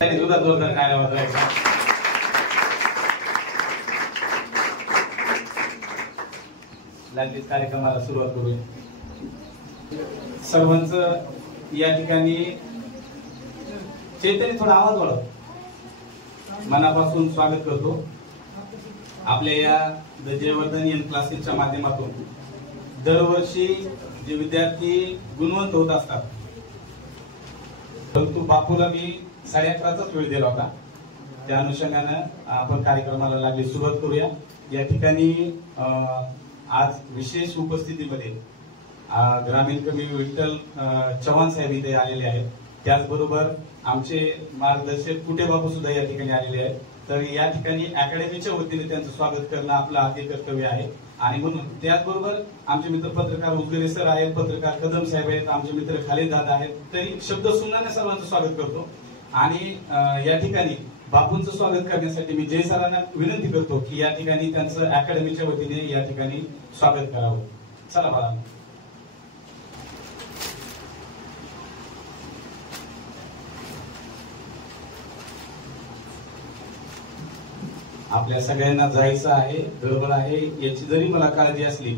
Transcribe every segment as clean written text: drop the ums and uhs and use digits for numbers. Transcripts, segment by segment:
जोरदार काय वाजवायचा. लगेच कार्यक्रमाला सुरुवात करूया. सर्वांचं या ठिकाणी चैतन्य थोडा आवाज वाढव. मनापासून स्वागत करतो आपल्या या द जयवर्धन एन क्लासेसच्या माध्यमातून. दरवर्षी जे विद्यार्थी गुणवंत होत असतात, परंतु बापूला मी 11:30चा वेळ दिला होता. त्या अनुषंगानं आपण कार्यक्रमाला लागली सुरुवात करूया. या ठिकाणी आज विशेष उपस्थितीमध्ये ग्रामीण कवी विठ्ठल चव्हाण साहेब इथे आलेले आहेत. त्याचबरोबर आमचे मार्गदर्शक कुटे बापू सुद्धा या ठिकाणी आलेले आहेत. तर या ठिकाणी अकॅडमीच्या वतीने त्यांचं स्वागत करणं आपलं आद्य कर्तव्य आहे. आणि म्हणून त्याचबरोबर आमचे मित्र पत्रकार उजगरे सर आहेत, पत्रकार कदम साहेब आहेत, आमचे मित्र खालीद दादा आहेत. तरी शब्द सुनाने सर्वांचं स्वागत करतो. आणि या ठिकाणी बापूंचं स्वागत करण्यासाठी मी जय सरांना विनंती करतो की या ठिकाणी त्यांचं अकॅडमीच्या वतीने या ठिकाणी स्वागत करावं. चला बाळा. आपल्या सगळ्यांना जायचं आहे, गडबड आहे, याची जरी मला काळजी असली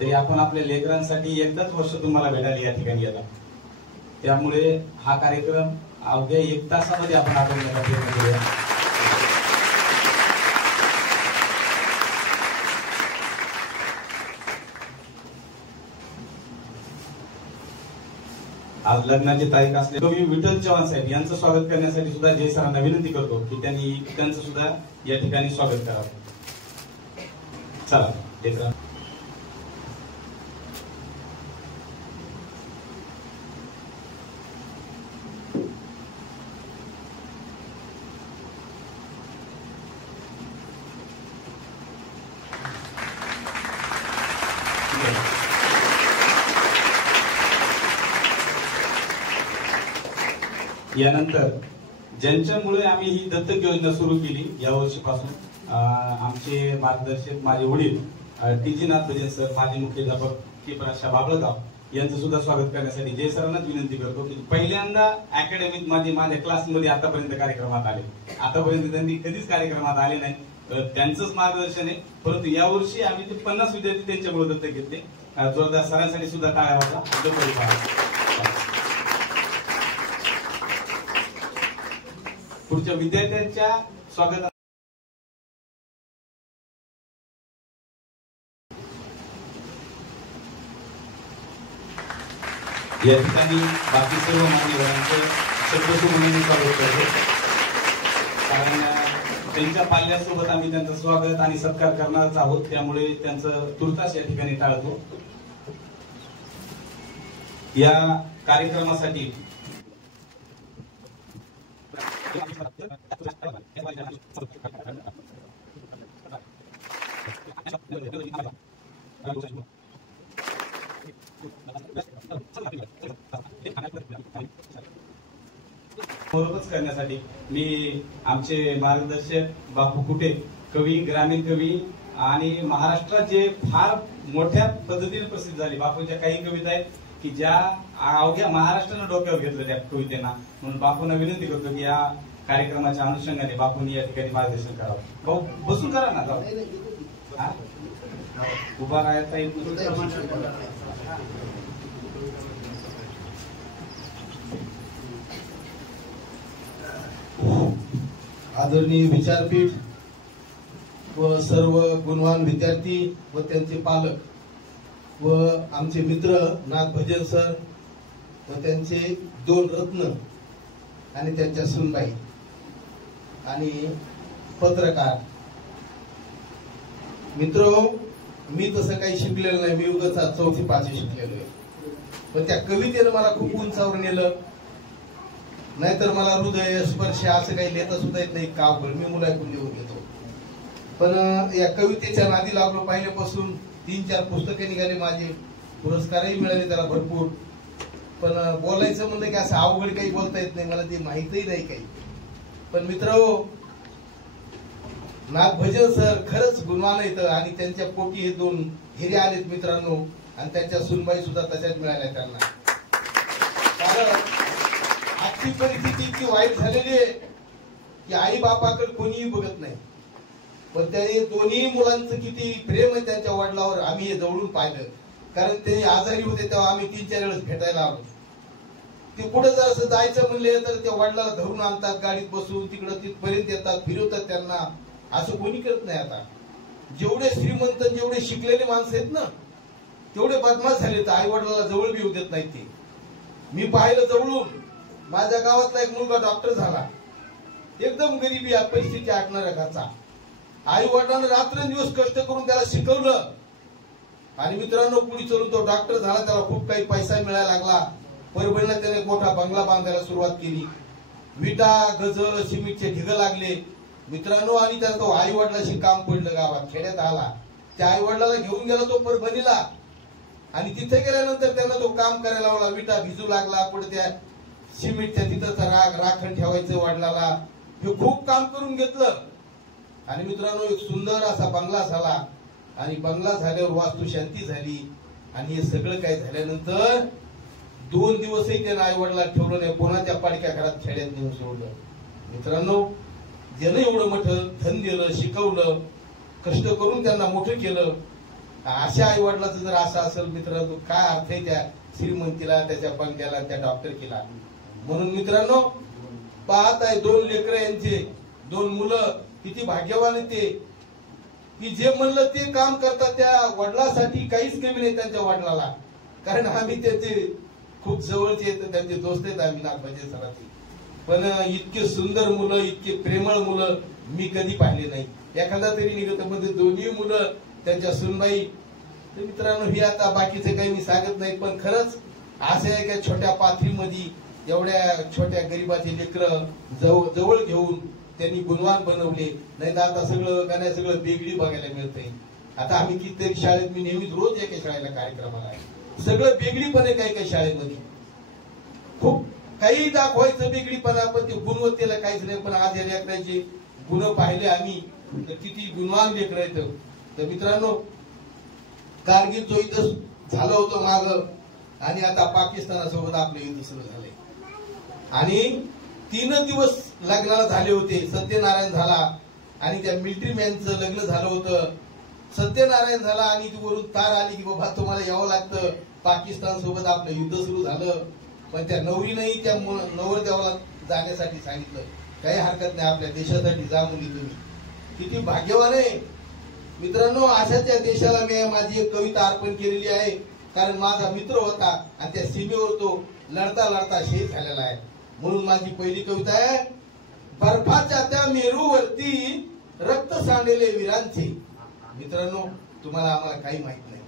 तरी आपण आपल्या लेकरांसाठी एकदाच वर्ष तुम्हाला भेटायला या ठिकाणी येतात. त्यामुळे हा कार्यक्रम अवघ्या 1 तासामध्ये आपण आटवण्याचा प्रयत्न करूया. आज लग्नाची तारीख असले कवी विठ्ठल चव्हाण साहेब यांचं स्वागत करण्यासाठी सुद्धा जय सरांना विनंती करतो की त्यांनी त्यांचं सुद्धा या ठिकाणी स्वागत करावं. चला लेकरा. यानंतर ज्यांच्यामुळे आम्ही ही दत्तक योजना सुरू केली या वर्षीपासून आमचे मार्गदर्शक माझे वडील टी.जी. नाथ भजन सर, माजी मुख्याध्यापक के. प्रशांत बाबळगाव यांचं सुद्धा स्वागत करण्यासाठी जय सरांनाच विनंती करतो की पहिल्यांदा अकॅडमीत माझ्या क्लासमध्ये आतापर्यंत कार्यक्रमात आले. आतापर्यंत त्यांनी कधीच कार्यक्रमात आले नाही. त्यांचंच मार्गदर्शन आहे. परंतु यावर्षी आम्ही ते 50 विद्यार्थी त्यांच्यामुळे दत्तक घेतले. जोरदार सरांसाठी सुद्धा टाळ्या वाजवा. पुढच्या विद्यार्थ्यांच्या स्वागत. या ठिकाणी बाकी सर्व मान्यवरांचं शब्दसुमनाने स्वागत करतो. कारण त्यांच्या पाल्यासोबत आम्ही त्यांचं स्वागत आणि सत्कार करणारच आहोत. त्यामुळे त्यांचं तुर्तास या ठिकाणी टाळतो. या कार्यक्रमासाठी बरोबरच करण्यासाठी मी आमचे मार्गदर्शक बापू कुटे, कवी, ग्रामीण कवी आणि महाराष्ट्रात जे फार मोठ्या पद्धतीने प्रसिद्ध झाले. बापूंच्या काही कविता आहेत की ज्या अवघ्या महाराष्ट्रानं डोक्यावर घेतलं त्या कवितेना. म्हणून बापूंना विनंती करतो की या कार्यक्रमाच्या अनुषंगाने बापूंनी या ठिकाणी मार्गदर्शन करावं. भाऊ बसून करा ना. जाऊ उभा राहायचा येत. आदरणीय विचारपीठ व सर्व गुणवान विद्यार्थी व त्यांचे पालक व आमचे मित्र नाथ भजन सर व त्यांचे 2 रत्न आणि त्यांच्या सुनबाई आणि पत्रकार मित्र. मी तसं काही शिकलेलं नाही. मी उगाच 4थी 5वी शिकलेलो आहे. पण त्या कवितेनं मला खूप उंचावर नेलं. नाहीतर मला हृदय स्पर्श असं काही लिहिता सुद्धा येत नाही. का मी मुलं ऐकून लिहून घेतो. पण या कवितेच्या नादी लागलो. पहिल्यापासून 3-4 पुस्तके निघाले माझे. पुरस्कारही मिळाले त्याला भरपूर. पण बोलायचं म्हणलं की असं अवघड काही बोलता येत नाही. मला ते माहितही नाही काही. पण मित्र नाथ भजन सर खरंच गुणवान आहेत. आणि त्यांच्या पोटी हे 2 हिरे आलेत मित्रांनो. आणि त्यांच्या सुनबाई सुद्धा तशाच मिळाल्या त्यांना. कारण आजची परिस्थिती इतकी वाईट झालेली आहे की आई बापाकडे कोणीही बघत नाही. पण त्याने दोन्ही मुलांचं किती प्रेम आहे त्यांच्या वडिलावर आम्ही हे जवळून पाहिलं. कारण ते आजारी होते तेव्हा आम्ही 3-4 वेळेस भेटायला आलो. ते पुढे जर असं जायचं म्हणले तर त्या वडिलाला धरून आणतात, गाडीत बसून तिकडं तिथपर्यंत येतात, फिरवतात त्यांना. असं कोणी करत नाही आता. जेवढे श्रीमंत जेवढे शिकलेले माणसं आहेत ना तेवढे बदमाश झाले तर आई वडिलाला जवळ बी येऊ देत नाहीत ते. मी पाहिलं जवळून. माझ्या गावातला एक मुलगा डॉक्टर झाला, एकदम गरिबी परिस्थिती आटणाऱ्या घरचा. आई वडिलांना रात्रंदिवस कष्ट करून त्याला शिकवलं आणि मित्रांनो पुढे चलून तो डॉक्टर झाला. त्याला खूप काही पैसा मिळायला लागला. परभणीला त्याने मोठा बंगला बांधायला सुरुवात केली. विटा गज सिमेंटचे ढिग लागले मित्रांनो. आणि त्याला तो आई वडिलाशी काम पडलं. गावात खेड्यात आला, त्या आई वडिलाला घेऊन गेला तो परभणीला आणि तिथे गेल्यानंतर त्यांना तो काम करायला लावला. विटा भिजू लागला, पुढे त्या सिमेंटच्या तिथं राखण ठेवायचं वडिलाला. हे खूप काम करून घेतलं आणि मित्रांनो एक सुंदर असा बंगला झाला. आणि बंगला झाल्यावर वास्तू शांती झाली. आणि हे सगळं काय झाल्यानंतर 2 दिवसही त्यानं आई वडिलाला ठेवलं नाही. पुन्हा त्या पाडक्या घरात खेड्यात नेऊन सोडलं. मित्रांनो ज्यानं एवढं मोठं धन दिलं, शिकवलं, कष्ट करून त्यांना मोठं केलं, अशा आई वडिलाचं जर असं असेल मित्रांनो काय अर्थ आहे त्या श्रीमंतीला, त्याच्या बंगल्याला, त्या डॉक्टर केला. म्हणून मित्रांनो पाहत आहे 2 लेकरं यांचे 2 मुलं किती भाग्यवान आहेत ते की जे म्हणलं ते काम करतात. त्या वडिलांसाठी काहीच कमी नाही त्यांच्या वडिलाला. कारण आम्ही त्याचे खूप जवळचे त्यांचे दोस्त आहेत आम्ही नागबाजी सरांचे. पण इतके सुंदर मुलं, इतके प्रेमळ मुलं मी कधी पाहिले नाही. एखादा तरी निघत म्हणजे दोन्ही मुलं त्यांच्या सुनबाई. तर मित्रांनो ही आता बाकीचे काही मी सांगत नाही. पण खरंच असं आहे की छोट्या पाथरीमध्ये एवढ्या छोट्या गरीबाचे लेकरं जवळ घेऊन त्यांनी गुणवान बनवले. नाही तर आता सगळं गाण्या सगळं बेगडी बघायला मिळतंय. आता आम्ही कित्येक शाळेत मी नेहमीच रोज एका शाळेला कार्यक्रमाला सगळं बेगडीपण आहे. काही काही शाळेमध्ये खूप काही दाखवायचं बेगडीपणा, पण ते गुणवत्तेला काहीच नाही. पण आज या लेकरांचे गुण पाहिले आम्ही तर किती गुणवान लेकर आहेत. तर मित्रांनो कारगिल जो इथं झालं होतं माग आणि आता पाकिस्तानासोबत आपलं युद्ध सुरू झालंय. आणि 3 दिवस लग्नाला झाले होते. सत्यनारायण झाला आणि त्या मिलिटरी मॅनचं लग्न झालं होतं. सत्यनारायण झाला आणि वरून तार आली की बाबा तुम्हाला यावं लागतं. पाकिस्तान सोबत आपलं युद्ध सुरू झालं. पण त्या नवरीनंही त्या नवरदेवाला जाण्यासाठी सांगितलं. काही हरकत नाही, आपल्या देशासाठी जा मुली तुम्ही. किती भाग्यवान आहे मित्रांनो. अशा त्या देशाला मी माझी एक कविता अर्पण केलेली आहे. कारण माझा मित्र होता आणि त्या सीमेवर तो लढता लढता शहीद झालेला आहे. म्हणून माझी पहिली कविता आहे. बर्फाच्या त्या मेरूवरती रक्त सांडलेले वीरांचे. मित्रांनो तुम्हाला आम्हाला काही माहित नाही.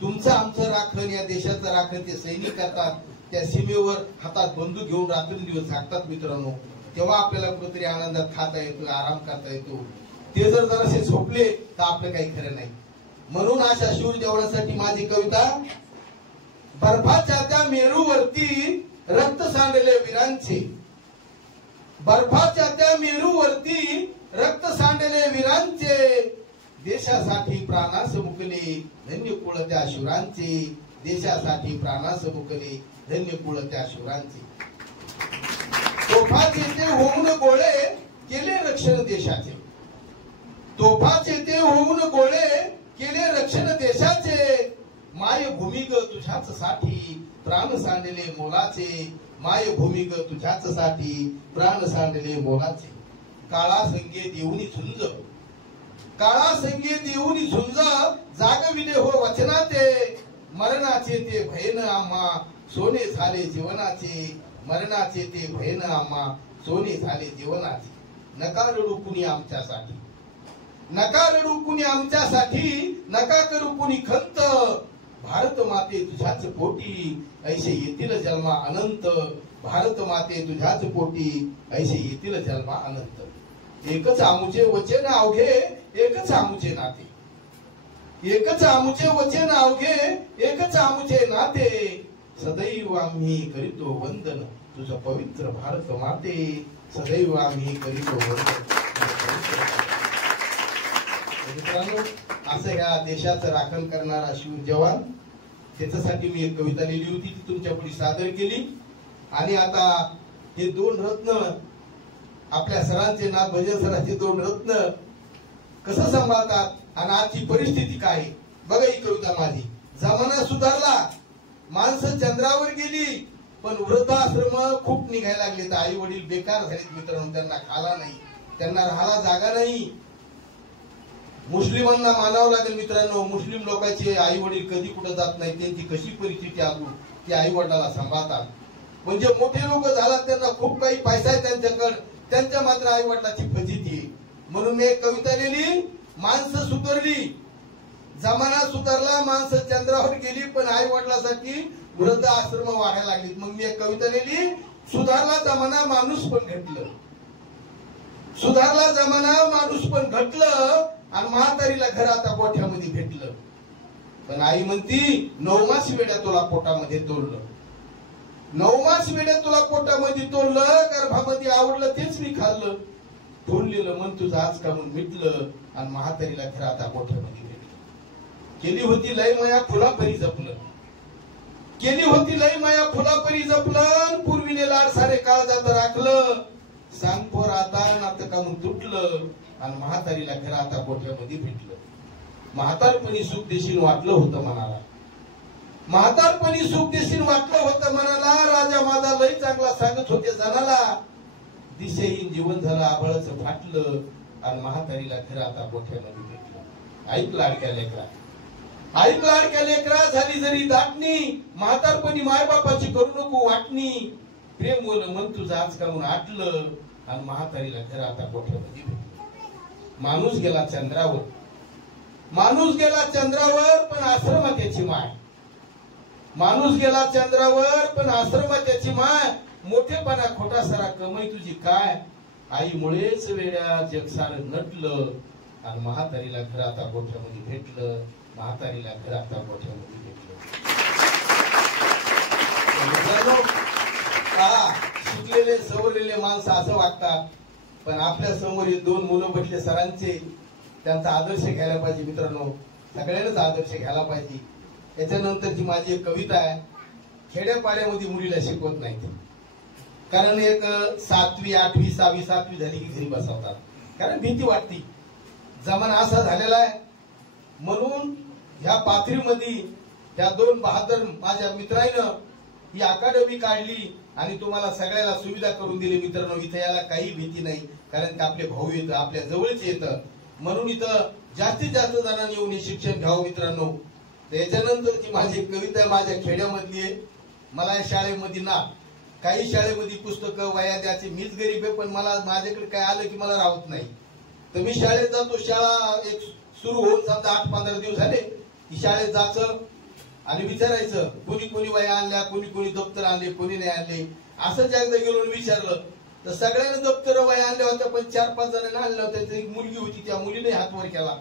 तुमचं आमचं राखण, या देशाचं राखण ते सैनिक करतात. त्या सीमेवर हातात बंदूक घेऊन रात्रंदिवस झाकतात मित्रांनो. तेव्हा आपल्याला कुठेतरी आनंदात खाता येतो, आराम करता येतो. ते जर जरासे झोपले तर आपलं काही खरं नाही. म्हणून अशा शूर जवानासाठी माझी कविता. बर्फाच्या त्या मेरूवरती रक्त सांडलेले वीरांचे. बर्फाच्या त्या मेरूवरती रक्त सांडलेले वीरांचे. देशासाठी प्राणास मुकले धन्य कुळ त्या शूरांचे. देशासाठी प्राणास मुकले धन्य कुळ त्या शूरांचे. तोफाचे ते होऊन गोळे केले रक्षण देशाचे. तोफाचे ते होऊन गोळे केले रक्षण देशाचे. मायभूमी ग तुझ्याच साठी प्राण सांडले मोलाचे. मायभूमी ग तुझ्याच साठी प्राण सांडले मोलाचे. काळा संगे देऊनी झुंज. काळा संगे देऊनी झुंज जागविले हो वचनाचे. मरणाचे ते भयन आम्हा सोने झाले जीवनाचे. मरणाचे ते भयन आम्हा सोने झाले जीवनाचे. नका रडू कुणी आमच्यासाठी. नका रडू कुणी आमच्यासाठी. नका करू कुणी खंत. भारत माते तुझ्याच पोटी ऐसे येतील जन्मा अनंत. भारत माते तुझ्याच पोटी ऐसे येतील जन्मा अनंत. एकच आमुचे वचन अवघे एकच आमुचे नाते. एकच आमुचे वचन अवघे एकच आमुचे नाते. सदैव आम्ही करीतो वंदन तुझं पवित्र भारत माते. सदैव आम्ही करीतो वंदन. मित्रांनो असं ह्या देशाचं राखण करणारा शूर जवान, त्याच्यासाठी मी एक कविता लिहिली होती ती तुमच्या पुढे सादर केली. आणि आता हे दोन रत्न आपल्या सरांचे नाथ भजन सरांचे दोन रत्न कसं सांभाळतात आणि आजची परिस्थिती काय बघा. ही कविता माझी. जमाना सुधारला, माणसं चंद्रावर गेली, पण वृद्धाश्रम खूप निघायला लागले. तर आई वडील बेकार झालेत मित्रांनो. त्यांना खाला नाही, त्यांना राहायला जागा नाही. मुस्लिमांना मानावं लागेल मित्रांनो. मुस्लिम लोकांचे आई वडील कधी कुठं जात नाही. त्यांची कशी परिस्थिती असून ते आई वडिलाला सांभाळतात. म्हणजे मोठे लोक झाला, त्यांना खूप काही पैसा आहे त्यांच्याकडे, त्यांच्या मात्र आई वडिलाची फजिती आहे. म्हणून मी एक कविता लिहिली, माणसं सुधारली, जमाना सुधारला, माणसं चंद्रावर गेली, पण आई वडिलासाठी वृद्ध आश्रम वाढायला लागली. मग मी एक कविता लिहिली, सुधारला जमाना माणूस पण घटलं, सुधारला जमाना माणूस पण घटलं, आणि म्हातारीला घर आता गोठ्यामध्ये भेटलं. पण आई म्हणती 9 मास वेड्या तुला पोटामध्ये तोडलं, 9 मास वेड्या तुला पोटामध्ये तोडलं, गर्भामध्ये आवडलं तेच मी खाल्लं, फुललेलं मन तुझं आज का म्हणून मिटलं, आणि म्हातारीला घर आता गोठ्यामध्ये भेटलं. केली होती लय माया फुलापरी जपलं, केली होती लय माया फुलापरी जपलं, पूर्वीने लाड सारे काळजात राखलं, सांग पोर आता नातं का म्हणून तुटलं, आणि म्हातारीला घर आता गोठ्यामध्ये भेटलं. म्हातारपणी सुख देशील वाटलं होतं मनाला, म्हातारपणी सुख देशील वाटलं होतं मनाला, राजा माझा लय चांगला सांगत होते जनाला, दिशेहीन जीवन झालं आबळाचं फाटलं, आणि म्हातारीला घर आता गोठ्यामध्ये भेटलं. ऐक लाडक्या लेकरा, ऐक लाडक्या लेकरा, झाली जरी दाटणी, म्हातारपणी मायबापाची करू नको वाटणी, प्रेम बोल मन तुझं आज का म्हणून आटलं, आणि म्हातारीला घर आता गोठ्यामध्ये भेटलं. माणूस गेला चंद्रावर, माणूस गेला चंद्रावर, पण आश्रमात त्याची माय, माणूस गेला चंद्रावर, पण आश्रमात त्याची माय, मोठेपणा खोटा सारा कमाई तुझी काय, आईमुळेच वेड्या जग सारं नटलं, आणि म्हातारीला घर आता गोठ्यामध्ये भेटलं, म्हातारीला घर आता गोठ्यामध्ये भेटलं. शिकलेले सवरलेले माणसं असं वाटतात, पण आपल्या समोर 2 मुलं बसले सरांचे, त्यांचा आदर्श घ्यायला पाहिजे मित्रांनो. सगळ्यांनाच आदर्श घ्यायला पाहिजे. याच्यानंतरची माझी एक कविता आहे, खेड्यापाड्यामध्ये मुलीला शिकवत नाहीत, कारण एक 7वी 8वी 6वी 7वी झाली की घरी बसवतात, कारण भीती वाटती. जमाना असा झालेला आहे. म्हणून ह्या पाथरीमध्ये त्या 2 बहादर माझ्या मित्रांनं ही अकादमी काढली आणि तुम्हाला सगळ्याला सुविधा करून दिली मित्रांनो. इथं याला काही भीती नाही, कारण आपले भाऊ येतं, आपल्या जवळचे येतं. म्हणून इथं जास्तीत जास्त जणांनी येऊन शिक्षण घ्यावं मित्रांनो. त्याच्यानंतरची माझी कविता माझ्या खेड्यामधली आहे. मला या शाळेमध्ये ना काही शाळेमध्ये पुस्तकं वह्या द्यायची, मीच गरीब आहे, पण मला माझ्याकडे काय आलं की मला राहत नाही. तर मी शाळेत जातो, शाळा एक सुरू होऊन समजा 8-15 दिवस झाले की शाळेत जायचं आणि विचारायचं कोणी कोणी वह्या आणल्या, कोणी कोणी दप्तर आणले, कोणी नाही आणले. असंच एकदा गेलो विचारलं तर सगळ्यांनी दप्तर वह्या आणल्या होत्या, पण 4-5 जणांना आणल्या होत्या. एक मुलगी होती, त्या मुलीने हात वर केला.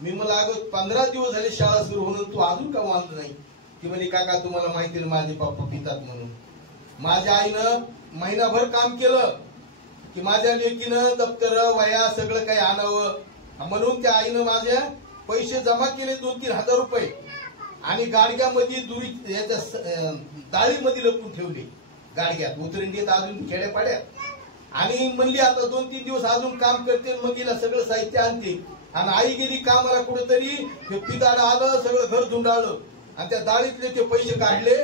मी मला अगं 15 दिवस झाले शाळा सुरू होऊन तू अजून का आणलं नाही? ती म्हणे काका तुम्हाला माहिती आहे माझे पप्पा पितात म्हणून. माझ्या आईनं महिनाभर काम केलं की माझ्या लेकीनं दप्तर वह्या सगळं काही आणावं, म्हणून त्या आईनं माझ्या पैसे जमा केले 2-3 हजार रुपये आणि गाडग्यामध्ये दुरी याच्या डाळीमध्ये लपून ठेवले, गाडग्यात उतरंडीत अजून खेड्यापाड्यात. आणि म्हणली आता 2-3 दिवस अजून काम करते, मग हिला सगळं साहित्य आणते. आणि आई गेली कामाला कुठेतरी, हे पिदाड आलं, सगळं घर धुंडाळलं आणि त्या डाळीतले ते पैसे काढले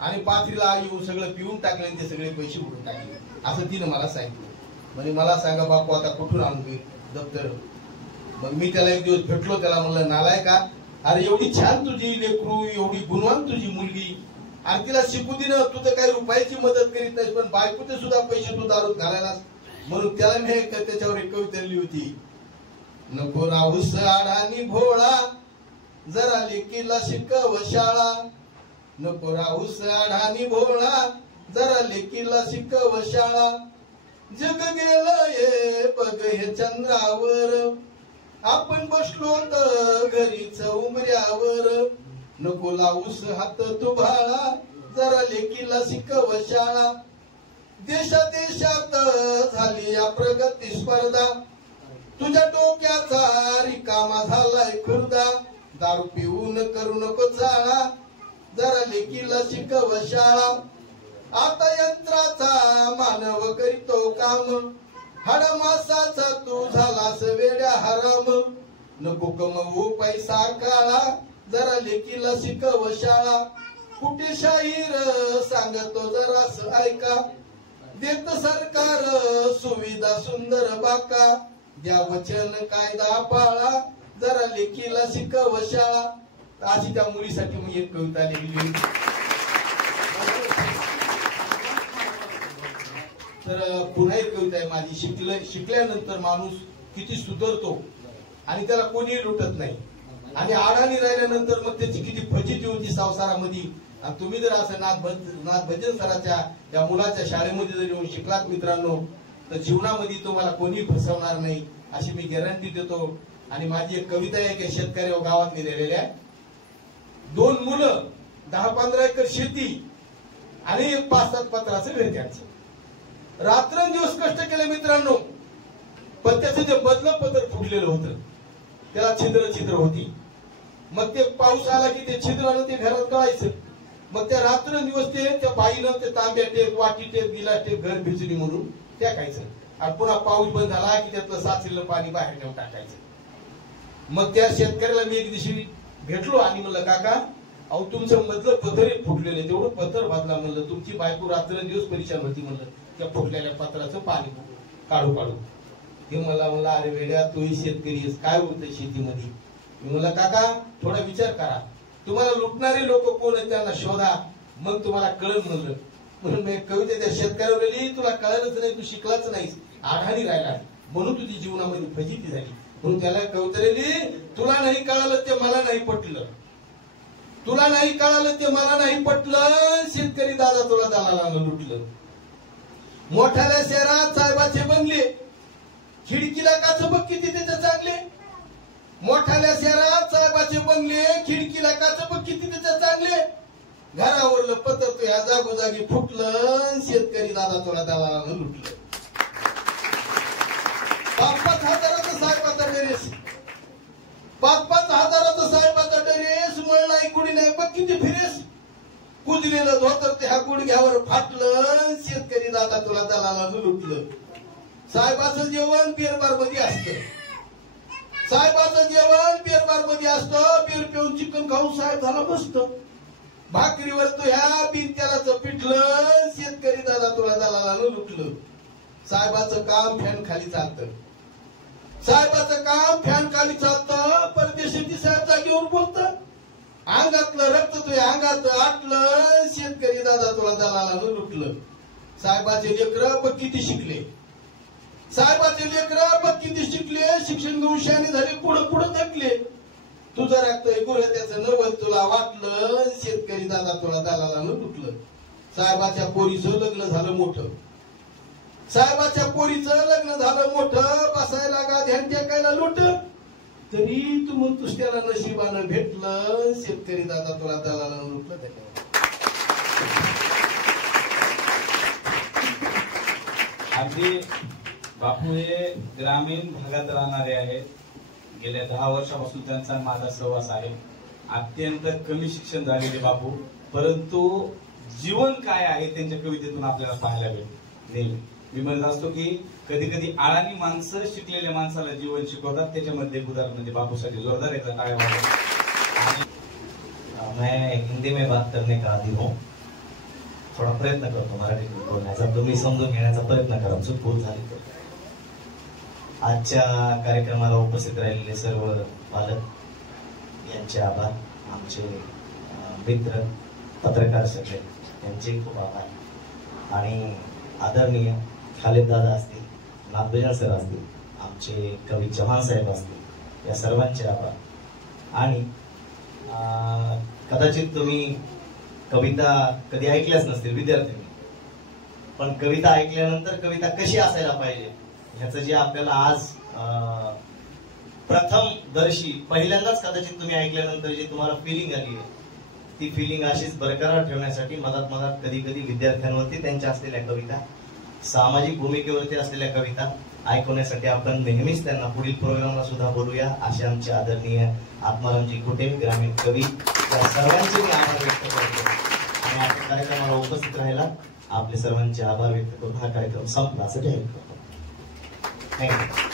आणि पाथरीला येऊन सगळं पिऊन टाकले आणि ते सगळे पैसे उडून टाकले, असं तिनं मला सांगितलं. म्हणजे मला सांगा बापू आता कुठून आणू मी दप्तर? मग मी त्याला एक दिवस भेटलो, त्याला म्हणलं नालाय का, अरे एवढी छान तुझी लेकरू, एवढी गुणवान तुझी मुलगी, आणि तिला शिकू दे ना, तू तर काही रुपयाची मदत करीत नाही, पण बायकोचे सुद्धा पैसे तू दारूत घालायला. म्हणून त्याला मी त्याच्यावर एक कविता लिहिली होती, नको राहूस आडानी भोळा, जरा लेकीला शिकव शाळा. नको राहूस आडानी भोळा, जरा लेकीला शिकव शाळा. जग गेलं ये बघ हे चंद्रावर, आपण बसलो तर घरीच उमऱ्यावर. नको लावूस हात तू भाळा, जरा लेकीला शिकव शाळा. देशात झाली या प्रगती स्पर्धा, तुझ्या डोक्याचा रिकामा झालाय खुर्दा. दारू पिऊन करू नको चाळा, जरा लेकीला शिकव शाळा. आता यंत्राचा मानव करीतो काम, हाडमासाचा तू झालास वेड्या हराम. नको कमवू पैसा काळा, जरा लेकीला शिकव शाळा. कुठे शाहीर सांगतो जरास ऐका, देत सरकार सुविधा सुंदर बाका. द्या वचन कायदा पाळा, जरा लेकीला शिकव शाळा. अशी त्या मुलीसाठी मी एक कविता लिहिली. तर पुन्हा एक कविता आहे माझी. शिकल्यानंतर माणूस किती सुधारतो आणि त्याला कोणी लुटत नाही, आणि आडाणी राहिल्यानंतर मग त्याची किती फजिती होती संसारामध्ये. आणि तुम्ही जर असं नाथ भजन सराच्या या मुलाच्या शाळेमध्ये जर येऊन शिकलात मित्रांनो, तर जीवनामध्ये तुम्हाला कोणी फसवणार नाही अशी मी गॅरंटी देतो. आणि माझी एक कविता आहे की शेतकऱ्या गावात लिहिलेल्या, 2 मुलं 10-15 एकर शेती आणि एक 5-7 पत्राचं घर त्यांचं. रात्रंदिवस कष्ट केले मित्रांनो, पण त्याचं जे बदलं पत्र फुटलेलं होतं, त्याला छिद्र होती. मग ते पाऊस आला की ते छिद्रानं ते घरात कळायचं. मग त्या रात्रंदिवस ते त्या बाईनं ते तांब्या टेक, वाटी टेक, गिलास टेक घर भिजली म्हणून टाकायचं. आणि पुन्हा पाऊस बंद झाला की त्यातलं साचलेलं पाणी बाहेर नेऊन टाकायचं. मग त्या शेतकऱ्याला मी एक दिवशी भेटलो आणि म्हणलं, काका अहो तुमचं मधलं पत्र फुटलेलं, तेवढं पत्र बदला म्हणलं. तुमची बायको रात्रंदिवस परेशान होती म्हणलं त्या फुटलेल्या पत्राचं पाणी काढू. ते मला म्हणलं, अरे वेड्या तोही शेतकरी काय होतं शेतीमध्ये. मी म्हणलं, काका थोडा विचार करा, तुम्हाला लुटणारे लोक कोण आहेत त्यांना शोधा, मग तुम्हाला कळलं म्हणलं. म्हणून मी कविता त्या शेतकऱ्यावर लिहिली, तुला कळलंच नाही, तू शिकलाच नाहीस, आढाणी राहिला म्हणून तुझी जीवनामध्ये फजिती झाली. म्हणून त्याला कविता लिहिली, तुला नाही कळालं ते मला नाही पटलं, तुला नाही कळालं ते मला नाही पटलं. शेतकरी दादा तुला दलालानं लुटलं. मोठ्याल्या शहरात साहेबाचे बंगले, खिडकीला काच बघ किती त्याचे चांगले. मोठ्याल्या शहरात साहेबाचे बंगले, खिडकीला काच बघ किती त्याचे चांगले. घरावरलं पत्र तू ह्या जागोजागी फुटलं. शेतकरी दादा तुला दलालानं लुटलं. 5-5 हजाराचं साहेबाचा टेरेस, 5-5 हजाराचं साहेबाचा टेरेस, मळ नाही कुडी नाही बघ किती फिरेस. कुजलेलं धोतर त्या गुडघ्यावर फाटलं. शेतकरी दादा तुला दलालानं लुटलं. साहेबाचं जेवण बिअरबार मध्ये असतं, साहेबाचं जेवण बिअरबार मध्ये असतं. बिअर पिऊन चिकन खाऊन साहेब झाला मस्त. भाकरीवर तो ह्या बिनत्यालाच पिटलं. शेतकरी दादा तुला दलालानं लुटलं. साहेबाचं काम फॅन खाली चालतं, साहेबाचं काम फॅन खाली चालतं. परदेशाची साहेब जागेवर बोलतं. अंगातलं रक्त तुझ्या अंगात आटलं. शेतकरी दादा तुला दलालानं लुटलं. साहेबाचे लेकरं बघ किती शिकले, साहेबाचे लेकरं बघ किती शिकले. शिक्षण घेऊन शाणे झाले, पुढं पुढं थकले. तुझं रक्त गुरु त्याचं नवल तुला वाटलं. शेतकरी दादा तुला दलालानं लुटलं. साहेबाच्या पोरीचं लग्न झालं मोठं, साहेबाच्या पोरीचं लग्न झालं मोठं. बसायला गा ध्यान टेकायला लोट, तरी तू म्हणतोस त्याला नशिबानं भेटलं. शेतकरी दादा तुला दलालानं लुटलं. अगदी बापू हे ग्रामीण भागात राहणारे आहेत. गेल्या 10 वर्षापासून त्यांचा माझा सहवास आहे. अत्यंत कमी शिक्षण झालेले बापू, परंतु जीवन काय आहे त्यांच्या कवितेतून आपल्याला पाहायला भेटते. नेहमी मी म्हणत असतो की कधी कधी अडाणी माणसं शिकलेल्या माणसाला जीवन शिकवतात. त्याच्यामध्ये उदाहरण म्हणजे बापूसाठी जोरदार एकदा टाळ्या वाजवा. मैं हिंदी में बात करने का आदी हूँ. थोडा प्रयत्न करतो मराठीतून बोलण्याचा, तुम्ही समजून घेण्याचा प्रयत्न करा, चूक भूल झाली तर. आजच्या कार्यक्रमाला उपस्थित राहिलेले सर्व पालक यांचे आभार, आमचे मित्र पत्रकार सगळे यांचे खूप आभार, आणि आदरणीय खालिद दादा असतील, नाथभजन सर असतील, आमचे कवी चव्हाण साहेब असतील, या सर्वांचे आभार. आणि कदाचित तुम्ही कविता कधी ऐकल्याच नसतील विद्यार्थ्यांनी, पण कविता ऐकल्यानंतर कविता कशी असायला पाहिजे ह्याचं जे आपल्याला आज प्रथम दर्शी पहिल्यांदाच कदाचित तुम्ही ऐकल्यानंतर जी तुम्हाला फिलिंग आली आहे, ती फिलिंग अशीच बरकरार ठेवण्यासाठी मधात कधी कधी विद्यार्थ्यांवरती त्यांच्या असलेल्या कविता, सामाजिक भूमिकेवरती असलेल्या कविता ऐकवण्यासाठी आपण नेहमीच त्यांना पुढील प्रोग्रामला सुद्धा बोलूया, असे आमचे आदरणीय आत्मारामजी कुटे ग्रामीण कवी, या सर्वांचे मी आभार व्यक्त करतो आणि आपल्या कार्यक्रमाला उपस्थित राहिला आपले सर्वांचे आभार व्यक्त करून हा कार्यक्रम संपला असं जाहीर करतो. थँक्यू.